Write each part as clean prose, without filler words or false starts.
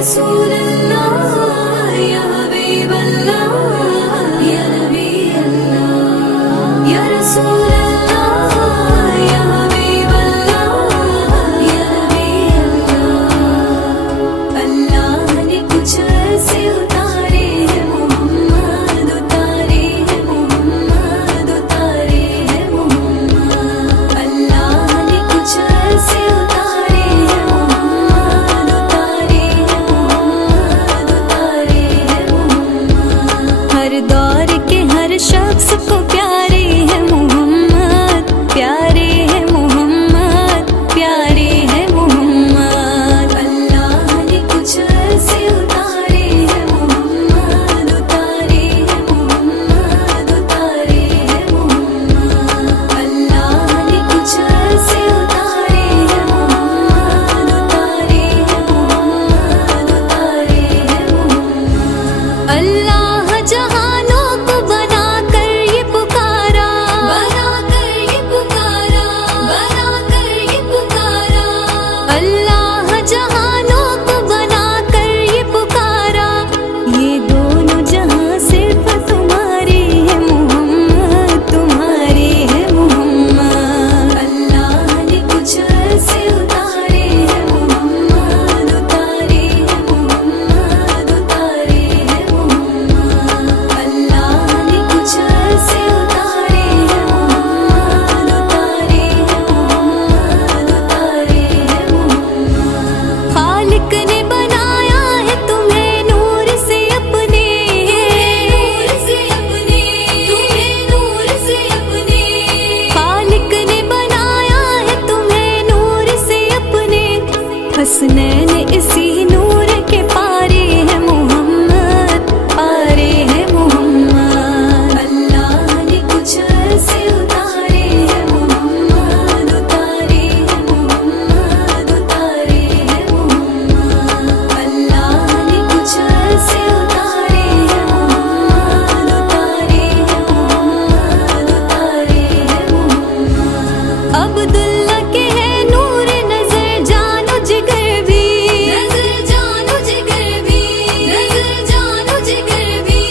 रसूल अल्लाह या हबीब अल्लाह या नबी अल्लाह या रसूल अल्लाह या हबीब अल्लाह या नबी अल्लाह। अल्लाह ने कुछ ऐसे उतारे हैं मोहम्मद, उतारे हैं मोहम्मद, उतारे हैं मोहम्मद। अल्लाह ने कुछ ऐसे उतारे हैं मोहम्मद, उतारे हैं मोहम्मद, उतारे हैं मोहम्मद। हर दौर के हर शख्स को प्यारे हैं मोहम्मद, प्यारे हैं मोहम्मद, प्यारे हैं मोहम्मद। अल्लाह ने कुछ ऐसे उतारे हैं मोहम्मद, उतारे हैं मोहम्मद, उतारे हैं मोहम्मद। अल्लाह ने कुछ ऐसे उतारे हैं मोहम्मद, उतारे हैं मोहम्मद, उतारे हैं मोहम्मद। अल्लाह जहानों को बना कर ये पुकारा, बना कर ये पुकारा, बना कर ये पुकारा। अल्लाह जहानों को बना कर ये पुकारा। ये दोनों जहां सिर्फ तुम्हारे हैं मोहम्मद, तुम्हारे हैं मोहम्मद। अल्लाह ने कुछ ऐसे उतारे हैं मोहम्मद, उतारे हैं मोहम्मद, उतारे हैं मोहम्मद। अल्लाह ने कुछ ऐसे उतारे हैं मोहम्मद, उतारे हैं मोहम्मद, उतारे हैं मोहम्मद। खालिक ने बनाया है तुम्हें नूर से अपने, नूर से अपने, तुम्हें नूर से अपने। खालिक ने बनाया है तुम्हें नूर से अपने। हसनैन इसी नूर के पारे हैं मोहम्मद, पारे हैं मोहम्मद। अल्लाह ने कुछ ऐसे उतारे हैं मोहम्मद, उतारे हैं मोहम्मद, उतारे हैं मोहम्मद। अल्लाह ने कुछ ऐसे उतारे हैं मोहम्मद, उतारे हैं मोहम्मद, उतारे हैं मोहम्मद। अब्दुल्ला के है नूर नजर जानो जिगर भी, नजर जानो जिगर भी, नजर जानो जिगर भी।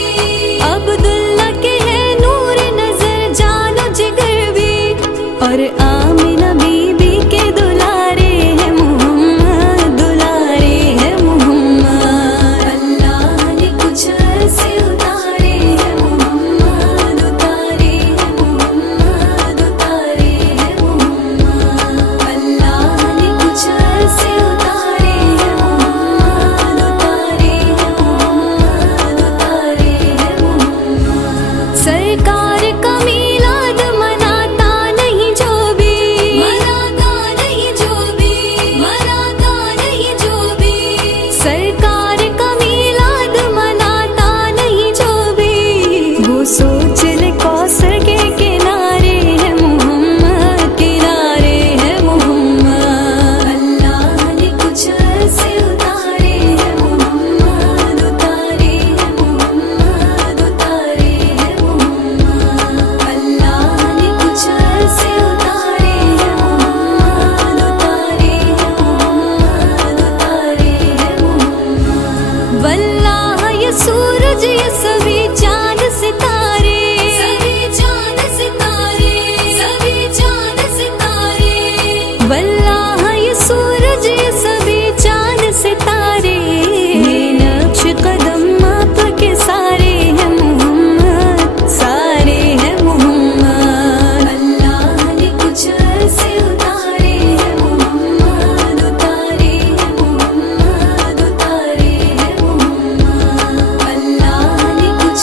अब्दुल्ला के है नूर नजर जानो जिगर भी। और आमिना बीबी के दुलारे हैं मोहम्मद, दुलारे हैं मोहम्मद। अल्लाह ने कुछ ऐसे उतारे हैं मोहम्मद, उतारे हैं मोहम्मद, उतारे हैं मोहम्मद। अल्लाह ने कुछ ऐसे उतारे हैं मोहम्मद, उतारे हैं मोहम्मद, उतारे हैं मोहम्मद। सरकार का मीलाद मनाता नहीं जो भी, मनाता नहीं जो भी, मनाता नहीं जो भी। सरकार का मीलाद मनाता नहीं जो भी। वो सोच ले कौसर के किनारे हैं मोहम्मद, किनारे हैं मोहम्मद। अल्लाह ने कुछ ऐसे उतारे हैं मोहम्मद, उतारे हैं मोहम्मद, उतारे हैं मोहम्मद। अल्लाह ने कुछ ऐसे उतारे हैं मोहम्मद, उतारे हैं मोहम्मद, उतारे हैं मोहम्मद। वल्लाह ये सूरज ये सभी चांद सितारे, सभी चांद सितारे, सभी चांद सितारे। वल्लाह ये सूरज ये सभी चांद सितारे। ये नक्श कदम आपके सारे हैं मोहम्मद, सारे हैं मोहम्मद। अल्लाह ने कुछ ऐसे उतारे हैं मोहम्मद, उतारे हैं मोहम्मद, उतारे हैं मोहम्मद। अल्लाह ने कुछ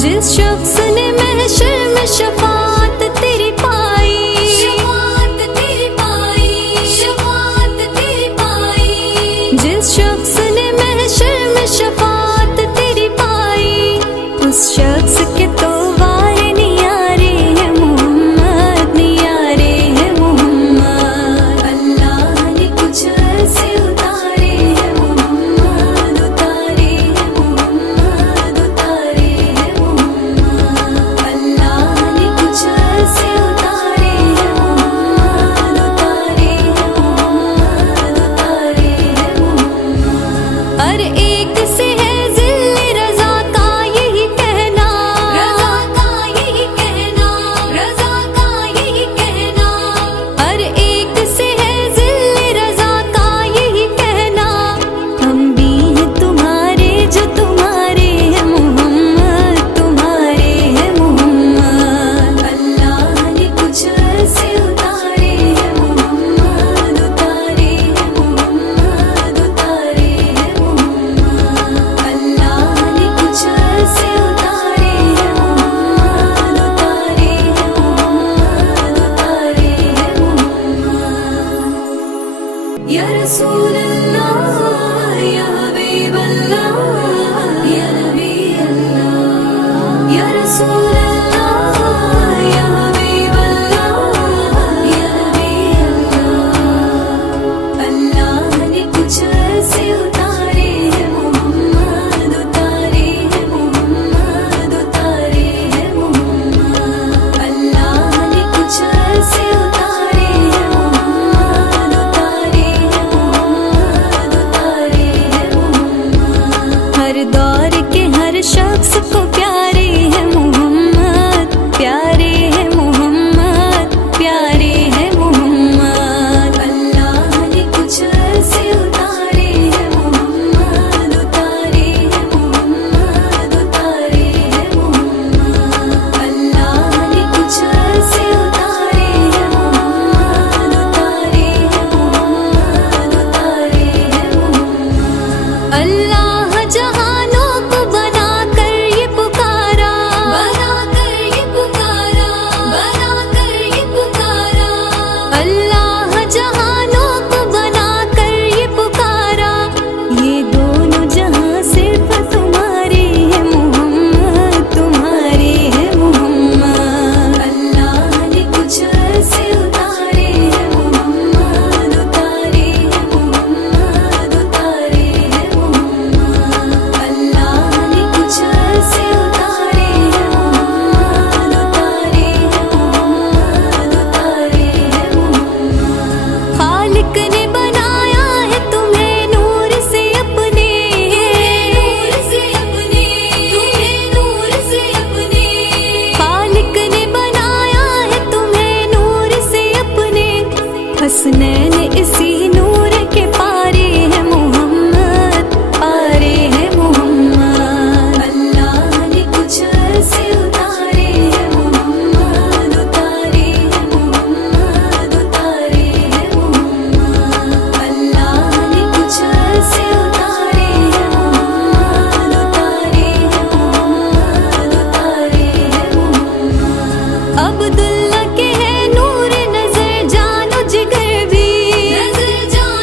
जिस शख्स ने महशर में शफाअत तेरी पाई, शफाअत तेरी पाई, शफाअत तेरी पाई। जिस शख्स ने महशर में शफाअत तेरी पाई, उस शख्स के तो वारे नियारे हैं मोहम्मद, नियारे हैं मोहम्मद। अल्लाह ने कुछ ऐसे उतारे हैं मोहम्मद, उतारे हैं मोहम्मद, उतारे हैं मोहम्मद। अल्लाह ने कुछ ऐसे उतारे हैं मोहम्मद, उतारे हैं मोहम्मद, उतारे हैं मोहम्मद। हर एक से है ज़िल्ले रज़ा का यही कहना, रज़ा का यही कहना, रज़ा का यही कहना। हर एक से है ज़िल्ले रज़ा का यही कहना। हम भी हैं तुम्हारे जो तुम्हारे हैं मोहम्मद, तुम्हारे हैं मोहम्मद। अल्लाह ने कुछ ऐसे उतारे हैं मोहम्मद, उतारे हैं मोहम्मद, उतारे हैं मोहम्मद। अल्लाह ने कुछ ऐसे उतारे हैं मोहम्मद, उतारे हैं मोहम्मद, उतारे हैं मोहम्मद। या रसूल अल्लाह, या हबीब अल्लाह, या नबी अल्लाह। या रसूल अल्लाह, या हबीब अल्लाह, या नबी अल्लाह। अल्लाह ने कुछ ऐसे उतारे हैं मोहम्मद, उतारे हैं मोहम्मद, उतारे हैं मोहम्मद। अल्लाह ने कुछ ऐसे उतारे हैं मोहम्मद, उतारे हैं मोहम्मद, उतारे हैं मोहम्मद। हर दौर के हर शख्स को प्यारे हैं मोहम्मद, प्यारे हैं मोहम्मद, प्यारे हैं मोहम्मद। अल्लाह ने कुछ ऐसे उतारे हैं मोहम्मद, उतारे हैं मोहम्मद, उतारे हैं मोहम्मद। अल्लाह ने कुछ ऐसे उतारे हैं मोहम्मद, उतारे हैं मोहम्मद, उतारे हैं मोहम्मद। अल्लाह जहानों को बना कर ये पुकारा, बना कर ये पुकारा, बना कर ये पुकारा। अल्लाह जहानों को बना कर ये पुकारा। ये दोनों जहां सिर्फ तुम्हारे हैं मोहम्मद, तुम्हारे हैं मोहम्मद। अल्लाह ने कुछ ऐसे उतारे हैं मोहम्मद, उतारे हैं मोहम्मद, उतारे हैं मोहम्मद। अल्लाह ने कुछ ऐसे उतारे हैं मोहम्मद, उतारे हैं मोहम्मद, उतारे हैं मोहम्मद। खालिक ने बनाया है तुम्हें नूर से अपने, नूर से अपने, तुम्हें नूर से अपने। खालिक ने बनाया है तुम्हें नूर से अपने। हसनैन इसी नूर के पारे हैं मोहम्मद, पारे हैं मोहम्मद। अल्लाह ने कुछ ऐसे उतारे हैं मोहम्मद, उतारे हैं मोहम्मद, उतारे हैं मोहम्मद। अल्लाह ने कुछ ऐसे उतारे हैं मोहम्मद, उतारे हैं मोहम्मद, उतारे हैं मोहम्मद। अब्दुल्ला के है नूर नजर जानो जिगर भी, नजर जानो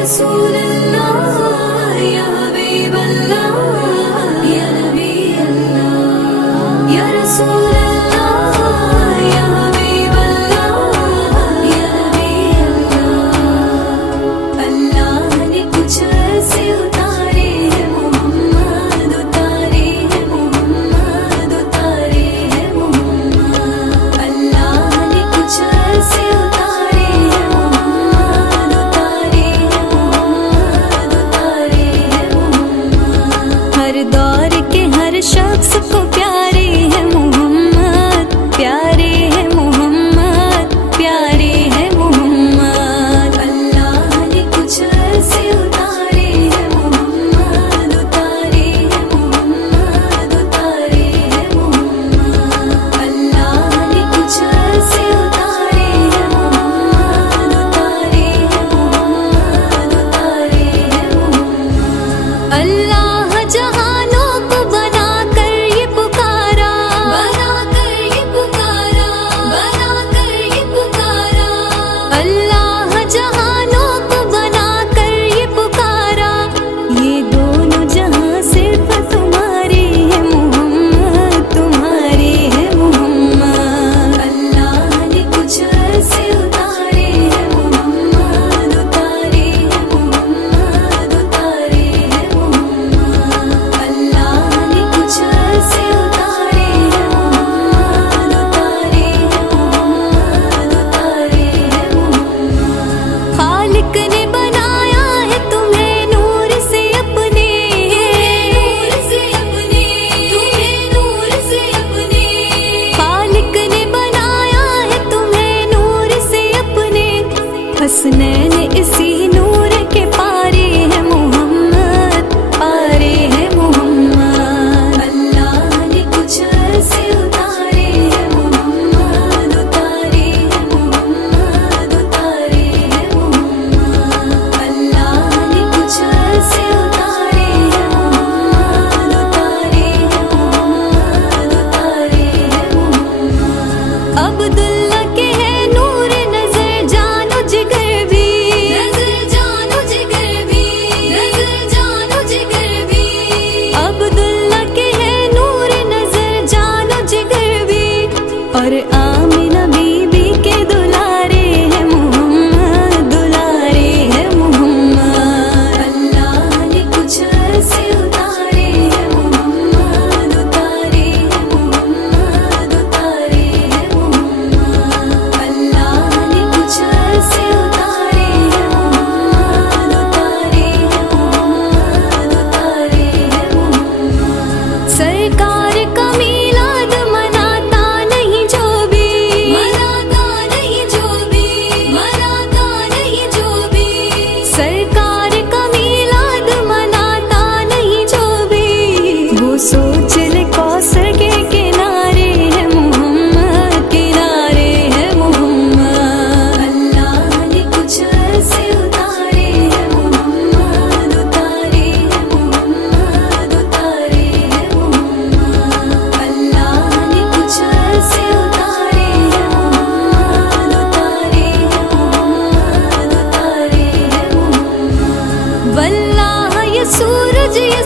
रसूल अल्लाह या हबीब अल्लाह या नबी अल्लाह या रसूल अल्लाह या हबीब अल्लाह या नबी अल्लाह। अल्लाह ने कुछ ऐसे उतारे हैं मोहम्मद, उतारे हैं मोहम्मद, उतारे हैं मोहम्मद। अल्लाह ने कुछ ऐसे उतारे हैं मोहम्मद, उतारे हैं मोहम्मद, उतारे हैं मोहम्मद। हर दौर के हर शख्स को प्यारे हैं मोहम्मद, प्यारे हैं मोहम्मद, प्यारे हैं मोहम्मद। अल्लाह ने कुछ ऐसे उतारे हैं मोहम्मद, उतारे हैं मोहम्मद, उतारे हैं मोहम्मद। अल्लाह ने कुछ ऐसे उतारे हैं मोहम्मद, उतारे हैं मोहम्मद, उतारे हैं मोहम्मद। अल्लाह जहानों को बना कर ये पुकारा, बना कर ये पुकारा, बना कर ये पुकारा। अल्लाह जहानों को बना कर ये पुकारा। ये दोनों जहां सिर्फ तुम्हारे हैं मोहम्मद, तुम्हारे हैं मोहम्मद। अल्लाह ने कुछ ऐसे उतारे हैं मोहम्मद, उतारे हैं मोहम्मद, उतारे हैं मोहम्मद। अल्लाह ने कुछ ऐसे उतारे हैं मोहम्मद, उतारे हैं मोहम्मद, उतारे हैं मोहम्मद। खालिक ने बनाया है तुम्हें नूर से अपने, नूर से अपने, तुम्हें नूर से अपने। खालिक ने बनाया है तुम्हें नूर से अपने। हसनैन इसी नूर के पारे हैं मोहम्मद, पारे हैं मोहम्मद। अल्लाह ने कुछ ऐसे उतारे हैं मोहम्मद, उतारे हैं मोहम्मद, उतारे हैं मोहम्मद। अल्लाह ने कुछ ऐसे उतारे हैं मोहम्मद, उतारे हैं मोहम्मद, उतारे हैं मोहम्मद। अब्दुल्ला के है नूर नजर जानो जिगर भी, नजर जानो जिगर भी, नजर जानो जिगर भी। अब्दुल्ला के है नूर नजर जानो जिगर भी। और आमिना बीबी के दुलारे हैं मोहम्मद, दुलारे हैं मोहम्मद। अल्लाह ने कुछ ऐसे उतारे हैं मोहम्मद, उतारे हैं मोहम्मद, उतारे हैं मोहम्मद। अल्लाह ने कुछ ऐसे उतारे हैं मोहम्मद, उतारे हैं मोहम्मद, उतारे हैं मोहम्मद। सरकार का मीलाद मनाता नहीं जो भी, मनाता नहीं जो भी, मनाता नहीं जो भी। सरकार का मीलाद मनाता नहीं जो भी। वो सोच ले कौसर के किनारे है मोहम्मद, किनारे है मोहम्मद। अल्लाह ने कुछ ऐसे उतारे हैं मोहम्मद, उतारे हैं मोहम्मद, उतारे हैं मोहम्मद। अल्लाह ने कुछ ऐसे उतारे हैं मोहम्मद, उतारे हैं मोहम्मद, उतारे हैं मोहम्मद। वल्लाह ये सूरज ये